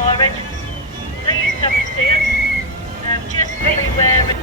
fire engines. Please come and see us. Just beware.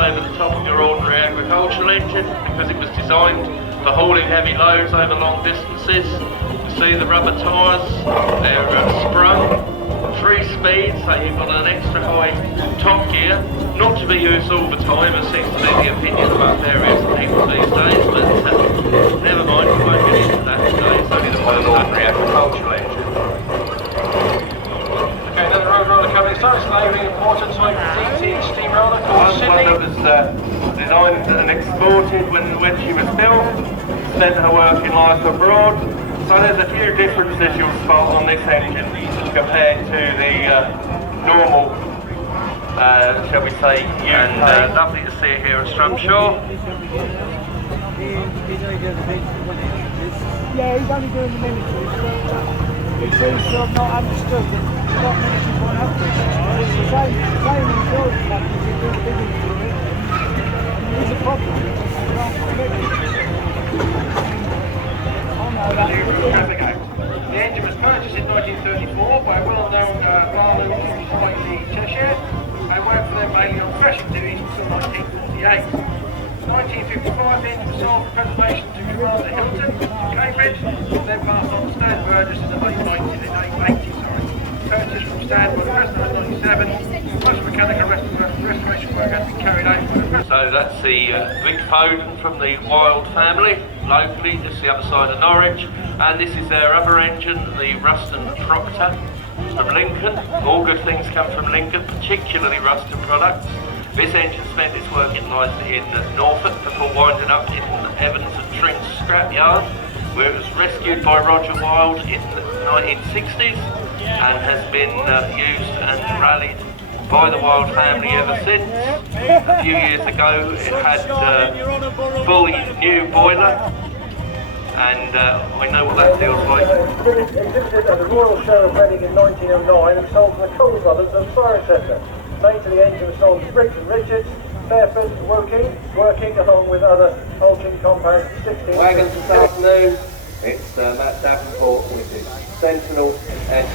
Over the top of your ordinary agricultural engine because it was designed for hauling heavy loads over long distances. You see the rubber tyres, they're sprung, 3 speeds, so you've got an extra high top gear, not to be used all the time as seems to be the opinion about various people these days, but never mind, we won't get into that today, it's only the one ordinary agricultural engine. Okay, then the road roller company starts labelling important type DT steamroller called Sydney. One that was designed and exported when she was built, spent her working life abroad. So there's a few differences you'll spot on this engine compared to the normal, shall we say, and lovely to see it here at Strumpshaw. Yeah, he's only doing the military. He seems to have not understood that what military one up to. It's the same insurance companies who do the big insurance. There's a problem. The engine was purchased in 1934 by a well-known farmer in Cheshire and worked for them mainly on threshing duties until 1948. 1955, the engine was sold for preservation to Commander Hilton in Cambridge, then passed on to Stan Burgess in the late 1980s. Purchased from Stan by the President in 1997. Most mechanical restoration work has been carried out by the President. So that's the big Foden from the Wild family, locally, this is the other side of Norwich, and this is their other engine, the Ruston Proctor from Lincoln. All good things come from Lincoln, particularly Ruston products. This engine spent its working life in Norfolk before winding up in Evans and Trink's scrapyard, where it was rescued by Roger Wilde in the 1960s and has been used and rallied by the Wild family ever since. A few years ago it had fully new boiler, and I know what that feels like. Exhibited at the Royal Show of Reading in 1909 and sold to the Coal Brothers of Cirencester. Later the engine was sold to Briggs and Richards, Fairford, working along with other Holcim compounds. Wagons this afternoon, it's Matt Davenport with his Sentinel S.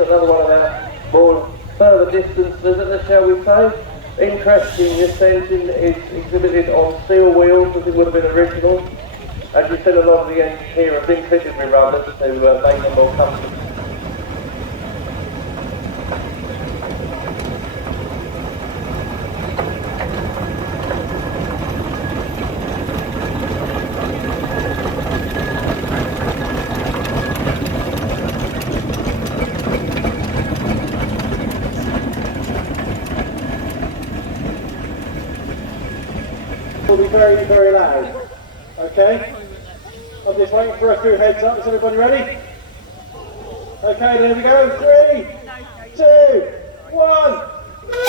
Another one of our more further distance visitors, shall we say. Interesting, this engine is exhibited on steel wheels as it would have been original. As you said, a lot of the engines here have been fitted with rubbers to make them more comfortable. Will be very, very loud. Okay? I'm just waiting for a few heads up. Is everybody ready? Okay, there we go. 3, 2, 1, go!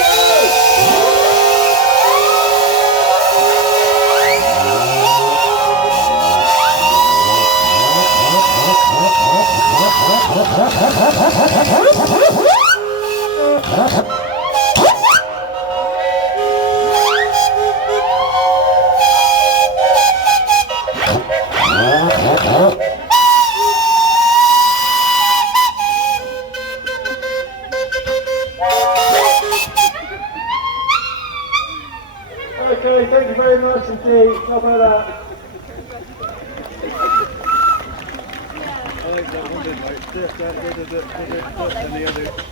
thank you very much indeed. How about that? I like that one, didn't I? And the other.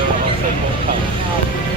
I'll send one colour.